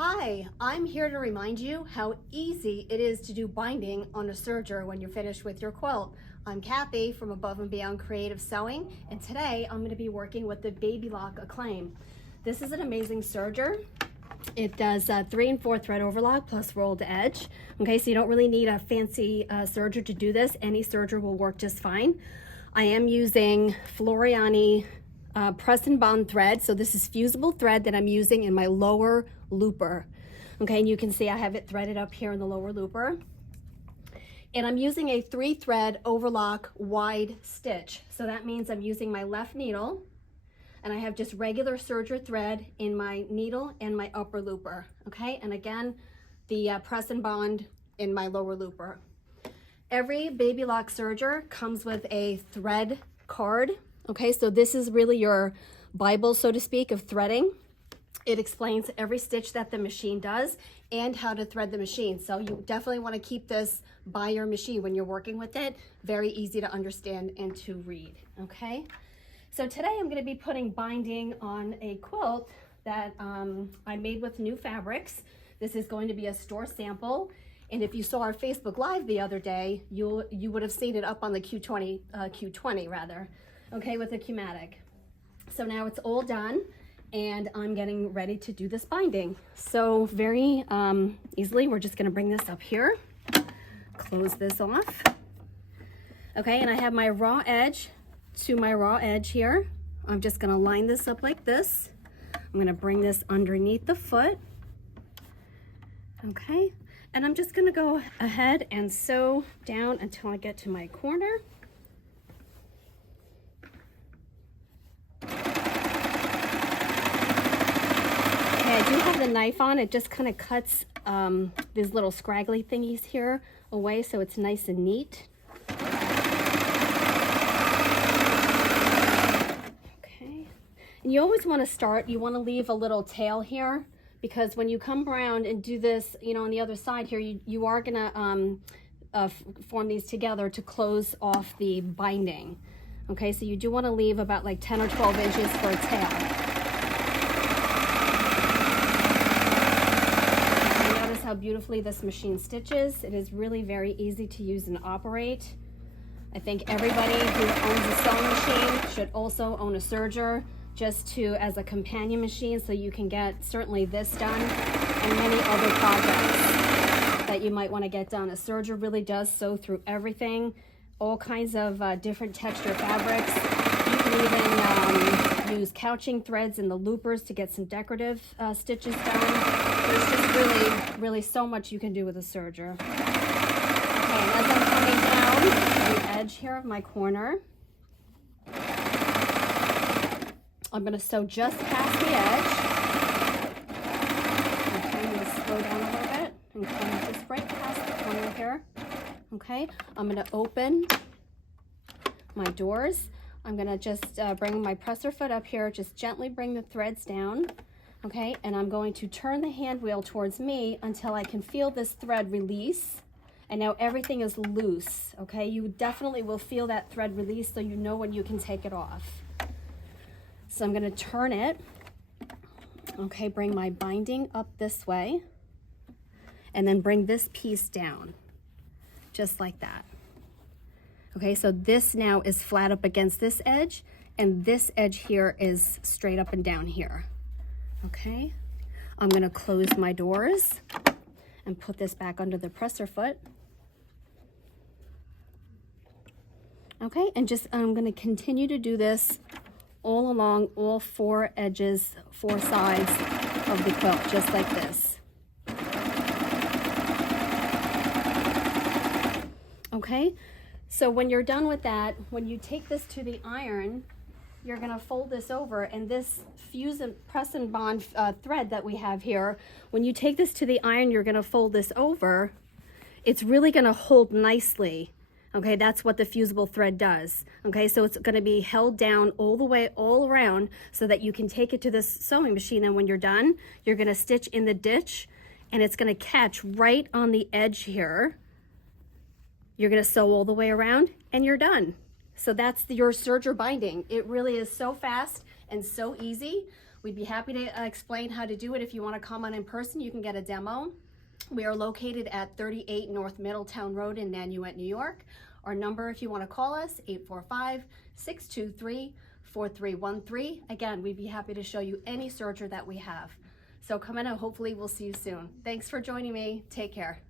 Hi, I'm here to remind you how easy it is to do binding on a serger when you're finished with your quilt. I'm Kathy from Above and Beyond Creative Sewing, and today I'm going to be working with the Babylock Acclaim. This is an amazing serger. It does 3 and 4 thread overlock plus rolled edge. Okay, so you don't really need a fancy serger to do this. Any serger will work just fine. I am using Floriani press and bond thread. So this is fusible thread that I'm using in my lower looper. Okay, and you can see I have it threaded up here in the lower looper. And I'm using a 3 thread overlock wide stitch. So that means I'm using my left needle and I have just regular serger thread in my needle and my upper looper. Okay, and again, the press and bond in my lower looper. Every Babylock serger comes with a thread card. Okay, so this is really your Bible, so to speak, of threading. It explains every stitch that the machine does and how to thread the machine. So you definitely want to keep this by your machine when you're working with it. Very easy to understand and to read, okay? So today I'm going to be putting binding on a quilt that I made with new fabrics. This is going to be a store sample. And if you saw our Facebook Live the other day, you would have seen it up on the Q20 rather. Okay, with the Q-matic. So now it's all done and I'm getting ready to do this binding. So very easily, we're just gonna bring this up here, close this off. Okay, and I have my raw edge to my raw edge here. I'm just gonna line this up like this. I'm gonna bring this underneath the foot. Okay, and I'm just gonna go ahead and sew down until I get to my corner. I do have the knife on. It just kind of cuts these little scraggly thingies here away so it's nice and neat. Okay. And you always want to start, you want to leave a little tail here because when you come around and do this, you know, on the other side here, you are going to form these together to close off the binding. Okay, so you do want to leave about like 10 or 12 inches for a tail. How beautifully this machine stitches. It is really very easy to use and operate. I think everybody who owns a sewing machine should also own a serger just as a companion machine so you can get certainly this done and many other projects that you might want to get done. A serger really does sew through everything, all kinds of different texture fabrics. You can even use couching threads in the loopers to get some decorative stitches done. There's just really so much you can do with a serger. Okay, and as I'm coming down the edge here of my corner, I'm going to sew just past the edge. Okay, I'm going to slow down a little bit and come just right past the corner here. Okay, I'm going to open my doors. I'm going to just bring my presser foot up here, just gently bring the threads down. Okay, and I'm going to turn the hand wheel towards me until I can feel this thread release. And now everything is loose, okay? You definitely will feel that thread release so you know when you can take it off. So I'm gonna turn it. Okay, bring my binding up this way and then bring this piece down, just like that. Okay, so this now is flat up against this edge and this edge here is straight up and down here. Okay, I'm going to close my doors and put this back under the presser foot. Okay, and I'm going to continue to do this all along all 4 edges, 4 sides of the quilt, just like this. Okay, so when you're done with that, when you take this to the iron, you're going to fold this over, and this fuse and press and bond thread that we have here, when you take this to the iron, you're going to fold this over. It's really going to hold nicely. Okay, that's what the fusible thread does. Okay, so it's going to be held down all the way, all around, so that you can take it to this sewing machine, and when you're done, you're going to stitch in the ditch, and it's going to catch right on the edge here. You're going to sew all the way around, and you're done. So that's your serger binding. It really is so fast and so easy. We'd be happy to explain how to do it. If you want to come on in person, you can get a demo. We are located at 38 North Middletown Road in Nanuet, New York. Our number, if you want to call us, 845-623-4313. Again, we'd be happy to show you any serger that we have. So come in and hopefully we'll see you soon. Thanks for joining me. Take care.